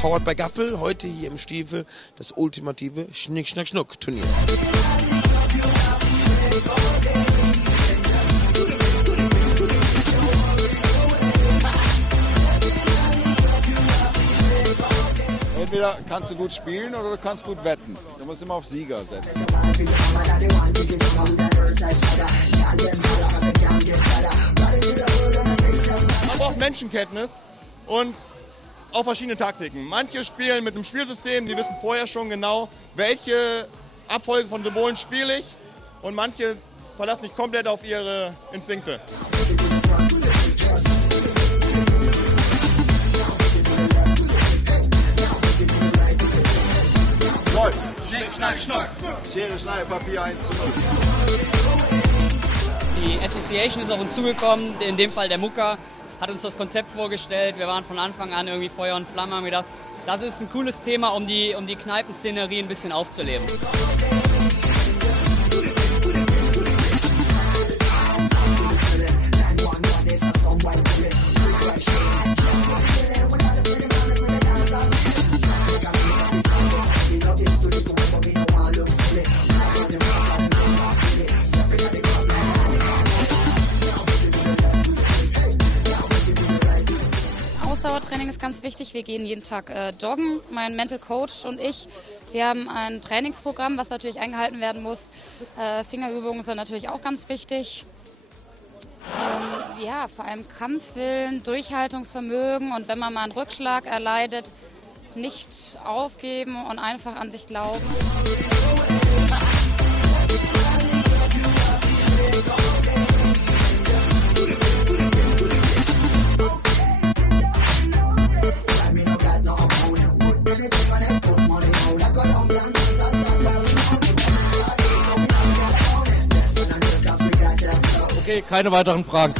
Powered by Gaffel, heute hier im Stiefel das ultimative Schnick-Schnack-Schnuck-Turnier. Entweder kannst du gut spielen oder du kannst gut wetten. Du musst immer auf Sieger setzen. Man braucht Menschenkenntnis und auch verschiedene Taktiken. Manche spielen mit einem Spielsystem, die wissen vorher schon genau, welche Abfolge von Symbolen spiele ich, und manche verlassen sich komplett auf ihre Instinkte. Schnick, schnack, schnuck. Schere, Schneide, Papier 1:0. Die Association ist auf uns zugekommen, in dem Fall der Mucker, hat uns das Konzept vorgestellt. Wir waren von Anfang an irgendwie Feuer und Flamme, haben gedacht, das ist ein cooles Thema, um die Kneipenszenerie ein bisschen aufzuleben. Ausdauertraining ist ganz wichtig. Wir gehen jeden Tag joggen, mein Mental Coach und ich. Wir haben ein Trainingsprogramm, was natürlich eingehalten werden muss. Fingerübungen sind natürlich auch ganz wichtig. Ja, vor allem Kampfwillen, Durchhaltungsvermögen, und wenn man mal einen Rückschlag erleidet, nicht aufgeben und einfach an sich glauben. Okay, keine weiteren Fragen.